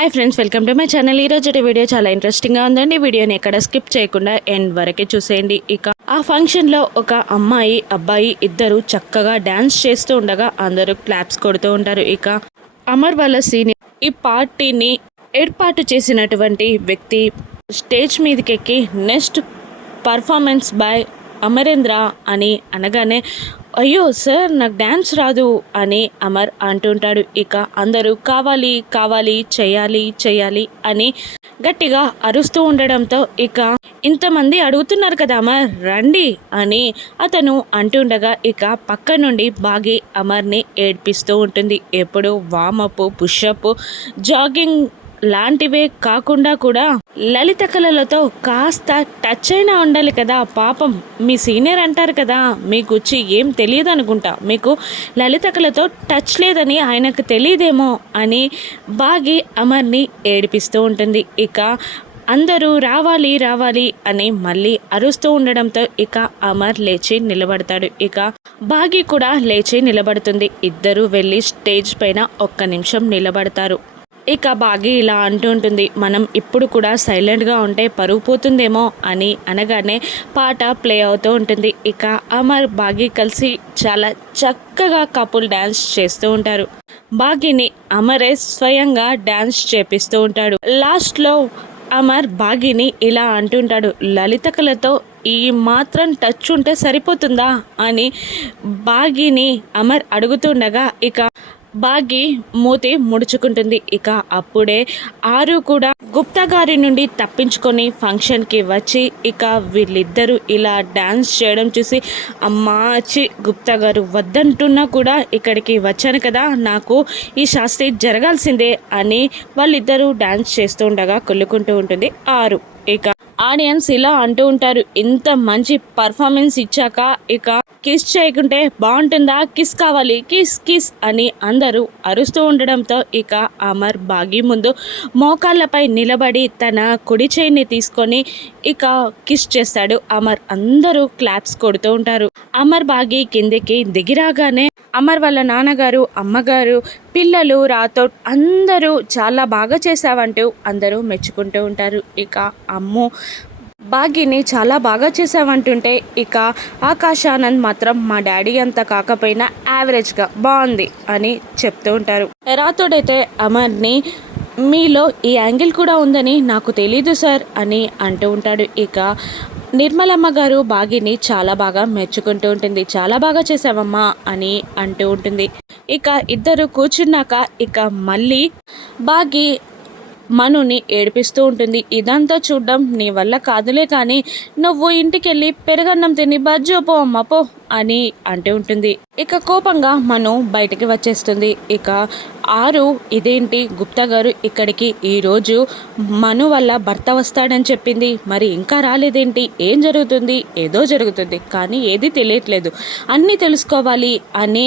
Hi friends, welcome to my channel. ఈరోజు video చాలా ఇంట్రెస్టింగ్గా ఉందండి. వీడియోని ఎక్కడ స్కిప్ చేయకుండా ఎండ్ వరకే చూసేయండి. ఇక ఆ ఫంక్షన్లో ఒక అమ్మాయి అబ్బాయి ఇద్దరు చక్కగా డ్యాన్స్ చేస్తూ ఉండగా అందరూ క్లాప్స్ కొడుతూ ఉంటారు. ఇక అమర్ వాళ్ళ సీనియర్ ఈ పార్టీని ఏర్పాటు చేసినటువంటి వ్యక్తి స్టేజ్ మీదకి ఎక్కి నెక్స్ట్ పర్ఫార్మెన్స్ బై అమరేంద్ర అని అనగానే, అయ్యో సార్ నాకు డ్యాన్స్ రాదు అని అమర్ అంటుంటాడు. ఇక అందరూ కావాలి కావాలి చేయాలి చేయాలి అని గట్టిగా అరుస్తూ ఉండడంతో, ఇక ఇంతమంది అడుగుతున్నారు కదా అమర్ రండి అని అతను అంటుండగా, ఇక పక్క నుండి బాగి అమర్ని ఏడ్పిస్తూ ఉంటుంది. ఎప్పుడు వామప్ పుషప్ జాగింగ్ లాంటివే కాకుండా కూడా లలిత కళలతో కాస్త టచ్ అయినా ఉండాలి కదా పాపం. మీ సీనియర్ అంటారు కదా, మీకు వచ్చి ఏం తెలియదు అనుకుంటా, మీకు లలిత కళతో టచ్ లేదని ఆయనకు తెలియదేమో అని బాగి అమర్ని ఏడిపిస్తూ ఉంటుంది. ఇక అందరూ రావాలి రావాలి అని మళ్ళీ అరుస్తూ ఉండడంతో ఇక అమర్ లేచి నిలబడతాడు. ఇక బాగి కూడా లేచి నిలబడుతుంది. ఇద్దరు వెళ్ళి స్టేజ్ పైన ఒక్క నిమిషం నిలబడతారు. ఇక బాగి ఇలా అంటూ ఉంటుంది, మనం ఇప్పుడు కూడా సైలెంట్గా ఉంటే పరుగు పోతుందేమో అని అనగానే పాట ప్లే అవుతూ ఉంటుంది. ఇక అమర్ బాగి కలిసి చాలా చక్కగా కపుల్ డ్యాన్స్ చేస్తూ ఉంటారు. బాగిని అమరే స్వయంగా డ్యాన్స్ చేపిస్తూ ఉంటాడు. లాస్ట్లో అమర్ బాగిని ఇలా అంటుంటాడు, లలిత కళతో ఈ మాత్రం టచ్ ఉంటే సరిపోతుందా అని బాగిని అమర్ అడుగుతుండగా, ఇక బాగి మూతి ముడుచుకుంటుంది. ఇక అప్పుడే ఆరు కూడా గుప్తా గారి నుండి తప్పించుకొని ఫంక్షన్కి వచ్చి ఇక వీళ్ళిద్దరూ ఇలా డ్యాన్స్ చేయడం చూసి, అమ్మాచి గుప్తా గారు వద్దంటున్నా కూడా ఇక్కడికి వచ్చాను కదా, నాకు ఈ శాస్త్రి జరగాల్సిందే అని వాళ్ళిద్దరూ డ్యాన్స్ చేస్తూ ఉండగా కొల్లుకుంటూ ఉంటుంది ఆరు. ఇక ఆడియన్స్ ఇలా అంటూ ఉంటారు, ఇంత మంచి పర్ఫార్మెన్స్ ఇచ్చాక ఇక కిస్ చేయకుంటే బాగుంటుందా, కిస్ కావాలి కిస్ కిస్ అని అందరూ అరుస్తూ ఉండడంతో ఇక అమర్ బాగి ముందు మోకాళ్ళపై నిలబడి తన కుడి చేయిని తీసుకొని ఇక కిస్ చేస్తాడు అమర్. అందరూ క్లాప్స్ కొడుతూ ఉంటారు. అమర్ బాగి కిందికి దిగిరాగానే అమర్ వాళ్ళ నాన్నగారు అమ్మగారు పిల్లలు రాతో అందరూ చాలా బాగా చేసావంటూ అందరూ మెచ్చుకుంటూ ఉంటారు. ఇక అమ్ము బాగిని చాలా బాగా చేసావంటుంటే ఇక ఆకాశానంద్ మాత్రం మా డాడీ అంత కాకపోయినా యావరేజ్గా బాగుంది అని చెప్తూ ఉంటారు. రాతోడైతే అమర్ని, మీలో ఈ యాంగిల్ కూడా ఉందని నాకు తెలీదు సార్ అని అంటూ ఉంటాడు. ఇక నిర్మలమ్మ గారు బాగిని చాలా బాగా మెచ్చుకుంటూ ఉంటుంది. చాలా బాగా చేసావమ్మా అని అంటూ ఉంటుంది. ఇక ఇద్దరు కూర్చున్నాక ఇక మళ్ళీ బాగి మనుని ఏడిపిస్తూ ఉంటుంది. ఇదంతా చూడడం నీ వల్ల కాదులే, కానీ నువ్వు ఇంటికెళ్ళి పెరుగన్నం తిని బజ్జోపో అమ్మ పో అని అంటూ ఉంటుంది. ఇక కోపంగా మను బయటికి వచ్చేస్తుంది. ఇక ఆరు, ఇదేంటి గుప్తా గారు ఇక్కడికి ఈరోజు మను వల్ల భర్త వస్తాడని చెప్పింది, మరి ఇంకా రాలేదేంటి, ఏం జరుగుతుంది, ఏదో జరుగుతుంది కానీ ఏది తెలియట్లేదు, అన్నీ తెలుసుకోవాలి అని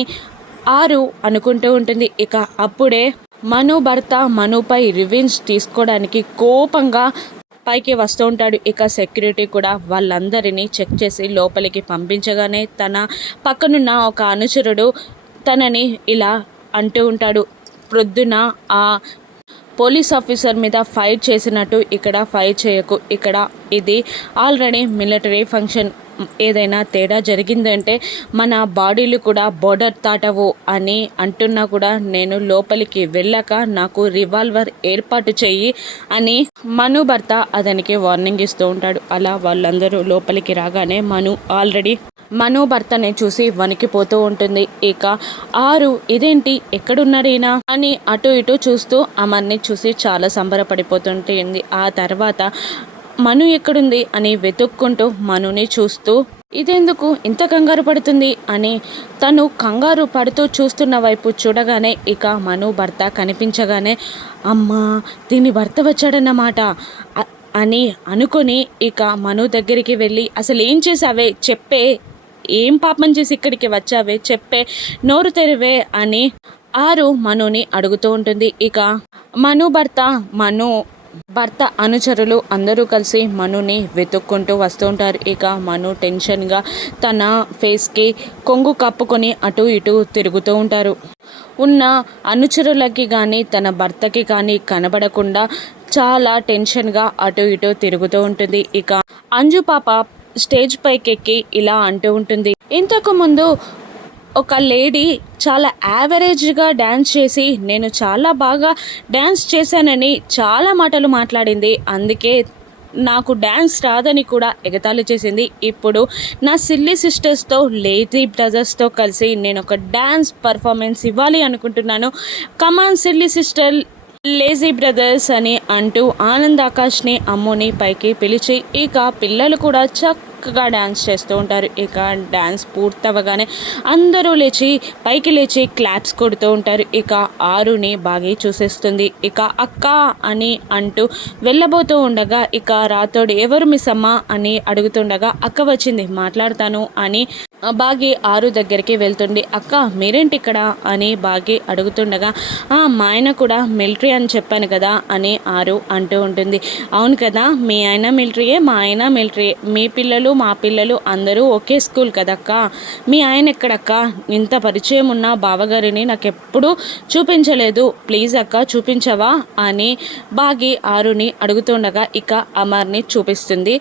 ఆరు అనుకుంటూ ఉంటుంది. ఇక అప్పుడే మను భర్త మనుపై రివెంజ్ తీసుకోవడానికి కోపంగా పైకి వస్తూ ఉంటాడు. ఇక సెక్యూరిటీ కూడా వాళ్ళందరినీ చెక్ చేసి లోపలికి పంపించగానే తన పక్కనున్న ఒక అనుచరుడు తనని ఇలా అంటూ ఉంటాడు, ప్రొద్దున ఆ పోలీస్ ఆఫీసర్ మీద ఫైర్ చేసినట్టు ఇక్కడ ఫైర్ చేయకు, ఇక్కడ ఇది ఆల్రెడీ మిలిటరీ ఫంక్షన్, ఏదైనా తేడా జరిగిందంటే మన బాడీలు కూడా బోర్డర్ దాటవు అని అంటున్నా కూడా నేను లోపలికి వెళ్ళాక నాకు రివాల్వర్ ఏర్పాటు చెయ్యి అని మను భర్త అతనికి వార్నింగ్ ఇస్తూ ఉంటాడు. అలా వాళ్ళందరూ లోపలికి రాగానే మను భర్తని చూసి వణికిపోతూ ఉంటుంది. ఇక ఆరు, ఇదేంటి ఎక్కడున్నాడైనా అని అటు ఇటు చూస్తూ అమర్ని చూసి చాలా సంబరపడిపోతుంటుంది. ఆ తర్వాత మను ఎక్కడుంది అని వెతుక్కుంటూ మనుని చూస్తూ, ఇదెందుకు ఇంత కంగారు పడుతుంది అని తను కంగారు పడుతూ చూస్తున్న వైపు చూడగానే ఇక మను భర్త కనిపించగానే, అమ్మా దీని భర్త వచ్చాడన్నమాట అని అనుకొని ఇక మను దగ్గరికి వెళ్ళి, అసలు ఏం చేసావే చెప్పే, ఏం పాపం చేసి ఇక్కడికి వచ్చావే చెప్పే, నోరు తెరివే అని ఆరు మనుని అడుగుతూ ఉంటుంది. ఇక మను భర్త, మను భర్త అనుచరులు అందరూ కలిసి మనుని వెతుక్కుంటూ వస్తూ ఉంటారు. ఇక మను టెన్షన్గా తన ఫేస్కి కొంగు కప్పుకొని అటు ఇటు తిరుగుతూ ఉంటారు. ఉన్న అనుచరులకి కానీ తన భర్తకి కానీ కనబడకుండా చాలా టెన్షన్గా అటు ఇటు తిరుగుతూ ఉంటుంది. ఇక అంజు పాప స్టేజ్ పైకి ఎక్కి ఇలా అంటూ ఉంటుంది, ఇంతకు ముందు ఒక లేడీ చాలా యావరేజ్గా డ్యాన్స్ చేసి నేను చాలా బాగా డ్యాన్స్ చేశానని చాలా మాటలు మాట్లాడింది. అందుకే నాకు డ్యాన్స్ రాదని కూడా ఎగతాళి చేసింది. ఇప్పుడు నా సిల్లీ సిస్టర్స్తో లేజీ బ్రదర్స్తో కలిసి నేను ఒక డ్యాన్స్ పర్ఫార్మెన్స్ ఇవ్వాలి అనుకుంటున్నాను. కమాన్ సిల్లీ సిస్టర్, లేజీ బ్రదర్స్ అని అంటూ ఆనంద్ ఆకాష్ని అమ్ముని పైకి పిలిచి ఇక పిల్లలు కూడా చక్కగా డ్యాన్స్ చేస్తూ ఉంటారు. ఇక డ్యాన్స్ పూర్తవగానే అందరూ పైకి లేచి క్లాప్స్ కొడుతూ ఉంటారు. ఇక ఆరుని బాగా చూసేస్తుంది. ఇక అక్క అని అంటూ వెళ్ళబోతూ ఉండగా ఇక రాతోడు ఎవరు మిస్ అమ్మ అని అడుగుతుండగా అక్క వచ్చింది మాట్లాడతాను అని బాగి ఆరు దగ్గరికి వెళ్తుంది. అక్క మీరేంటి ఇక్కడ అని బాగి అడుగుతుండగా మా ఆయన కూడా మిలిటరీ అని చెప్పాను కదా అని ఆరు అంటూ ఉంటుంది. అవును కదా, మీ ఆయన మిలిటరీయే, మా ఆయన మిలిటరీయే, మీ పిల్లలు మా పిల్లలు అందరూ ఒకే స్కూల్ కదక్క. మీ ఆయన ఎక్కడక్క? ఇంత పరిచయం ఉన్న బావగారిని నాకు ఎప్పుడూ చూపించలేదు, ప్లీజ్ అక్క చూపించవా అని బాగి ఆరుని అడుగుతుండగా ఇక అమర్ని చూపిస్తుంది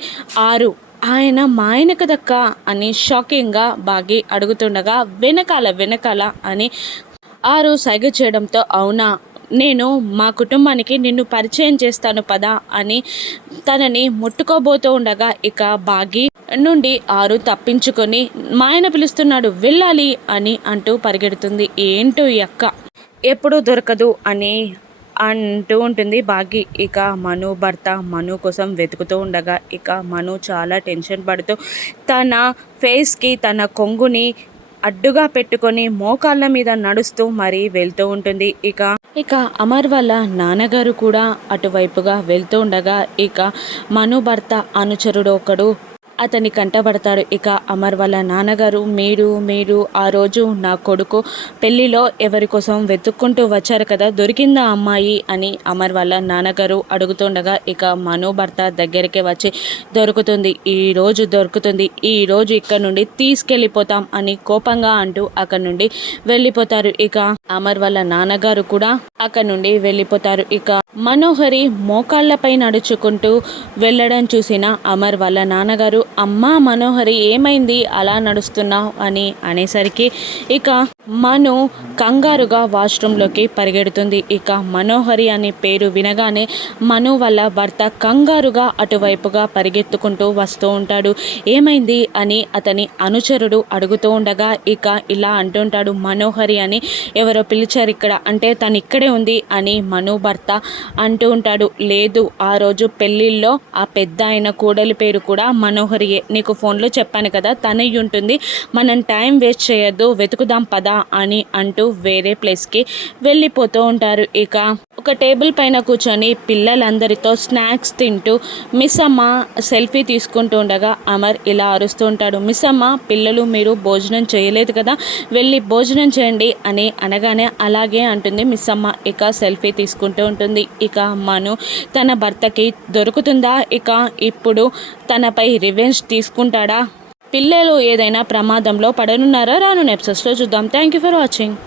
ఆరు. ఆయన మా ఆయన కదక్క అని షాకింగ్గా బాగి అడుగుతుండగా వెనకాల అని ఆరు సైగ చేయడంతో అవునా, నేను మా కుటుంబానికి నిన్ను పరిచయం చేస్తాను పదా అని తనని ముట్టుకోబోతూ ఉండగా ఇక బాగి నుండి ఆరు తప్పించుకొని మా ఆయన పిలుస్తున్నాడు వెళ్ళాలి అని అంటూ పరిగెడుతుంది. ఏంటో ఈ అక్క ఎప్పుడూ దొరకదు అని అంటూ ఉంటుంది బాగి. ఇక మను భర్త మను కోసం వెతుకుతూ ఉండగా ఇక మను చాలా టెన్షన్ పడుతూ తన ఫేస్కి తన కొంగుని అడ్డుగా పెట్టుకొని మోకాళ్ళ మీద నడుస్తూ మరీ వెళ్తూ ఉంటుంది. ఇక అమర్ వాళ్ళ నాన్నగారు కూడా అటువైపుగా వెళ్తూ ఉండగా ఇక మను భర్త అనుచరుడు ఒకడు అతని కంటపడతాడు. ఇక అమర్ వాళ్ళ నాన్నగారు మీరు ఆ రోజు నా కొడుకు పెళ్ళిలో ఎవరి కోసం వెతుక్కుంటూ వచ్చారు కదా, దొరికిందా అమ్మాయి అని అమర్ వాళ్ళ నాన్నగారు అడుగుతుండగా ఇక మను భర్త దగ్గరికి వచ్చి దొరుకుతుంది, ఈ రోజు ఇక్కడ నుండి తీసుకెళ్ళిపోతాం అని కోపంగా అంటూ అక్కడి నుండి వెళ్ళిపోతారు. ఇక అమర్ వాళ్ళ నాన్నగారు కూడా అక్కడి నుండి వెళ్ళిపోతారు. ఇక మనోహరి మోకాళ్ళపై నడుచుకుంటూ వెళ్ళడం చూసిన అమర్ వాళ్ళ నాన్నగారు, అమ్మా మనోహరి ఏమైంది అలా నడుస్తున్నావు అని అనేసరికి ఇక మను కంగారుగా వాష్రూమ్లోకి పరిగెడుతుంది. ఇక మనోహరి అనే పేరు వినగానే మను వాళ్ళ భర్త కంగారుగా అటువైపుగా పరిగెత్తుకుంటూ వస్తూ ఉంటాడు. ఏమైంది అని అతని అనుచరుడు అడుగుతూ ఉండగా ఇక ఇలా అంటుంటాడు, మనోహరి అని ఎవరో పిలిచారు ఇక్కడ అంటే తను ఇక్కడే ఉంది అని మను భర్త అంటూ ఉంటాడు. లేదు, ఆ రోజు పెళ్ళిళ్ళలో ఆ పెద్ద ఆయన కోడలి పేరు కూడా మనోహరియే, నీకు ఫోన్లో చెప్పాను కదా తనయ్యి ఉంటుంది, మనం టైం వేస్ట్ చేయొద్దు వెతుకుదాం పదా అని అంటూ వేరే ప్లేస్కి వెళ్ళిపోతూ ఉంటారు. ఇక ఒక టేబుల్ పైన కూర్చొని పిల్లలందరితో స్నాక్స్ తింటూ మిస్ అమ్మ సెల్ఫీ తీసుకుంటూ ఉండగా అమర్ ఇలా అరుస్తూ ఉంటాడు, మిస్ అమ్మ పిల్లలు మీరు భోజనం చేయలేదు కదా, వెళ్ళి భోజనం చేయండి అని అనగానే అలాగే అంటుంది మిస్ అమ్మ. ఇక సెల్ఫీ తీసుకుంటూ ఉంటుంది. ఇక మను తన భర్తకి దొరుకుతుందా, ఇక ఇప్పుడు తనపై రివెంజ్ తీసుకుంటాడా, పిల్లలు ఏదైనా ప్రమాదంలో పడనున్నారా రాను ఎపిసోడ్స్లో చూద్దాం. Thank you for watching.